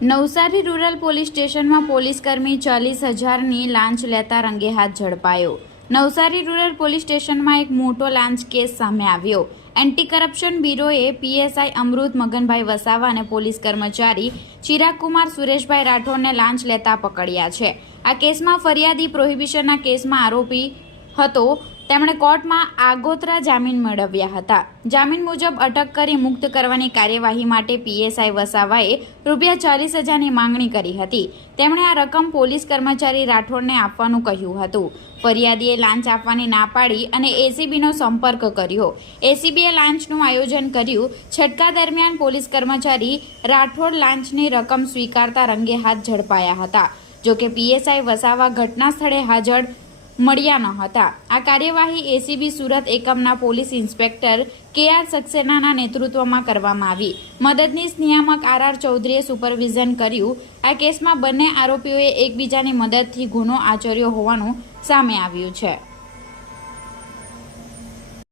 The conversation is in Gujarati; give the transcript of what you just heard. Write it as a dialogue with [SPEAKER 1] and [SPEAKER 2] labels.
[SPEAKER 1] નવસારી રૂરલ પોલીસ સ્ટેશનમાં પોલીસ કર્મી ચાલીસ હજારની લાંચ લેતા રંગે હાથ ઝડપાયો. નવસારી રૂરલ પોલીસ સ્ટેશનમાં એક મોટો લાંચ કેસ સામે આવ્યો. એન્ટી કરપ્શન બ્યુરોએ પીએસઆઈ અમૃત મગનભાઈ વસાવા અને પોલીસ કર્મચારી ચિરાગકુમાર સુરેશભાઈ રાઠોડને લાંચ લેતા પકડ્યા છે. આ કેસમાં ફરિયાદી પ્રોહિબિશનના કેસમાં આરોપી હતો તેમણે કોર્ટમાં આગોતરા જામીન મેળવ્યા હતા. જામીન મુજબ અટક કરી મુક્ત કરવાની કાર્યવાહી માટે પીએસઆઈ વસાવાએ રૂપિયા ચાલીસ હજારની માંગણી કરી હતી. તેમણે આ રકમ પોલીસ કર્મચારી રાઠોડને આપવાનું કહ્યું હતું. ફરિયાદીએ લાંચ આપવાની ના પાડી અને એસીબીનો સંપર્ક કર્યો. એસીબીએ લાંચનું આયોજન કર્યું. છટકા દરમિયાન પોલીસ કર્મચારી રાઠોડ લાંચની રકમ સ્વીકારતા રંગે હાથ ઝડપાયા હતા. જોકે પીએસઆઈ વસાવા ઘટના સ્થળે હાજર મળ્યા ન હતા. આ કાર્યવાહી એસીબી સુરત એકમના પોલીસ ઇન્સ્પેક્ટર કે આર સક્સેનાના નેતૃત્વમાં કરવામાં આવી. મદદનીશ નિયામક આર આર ચૌધરીએ સુપરવિઝન કર્યું. આ કેસમાં બંને આરોપીઓએ એકબીજાની મદદથી ગુનો આચર્યો હોવાનું સામે આવ્યું છે.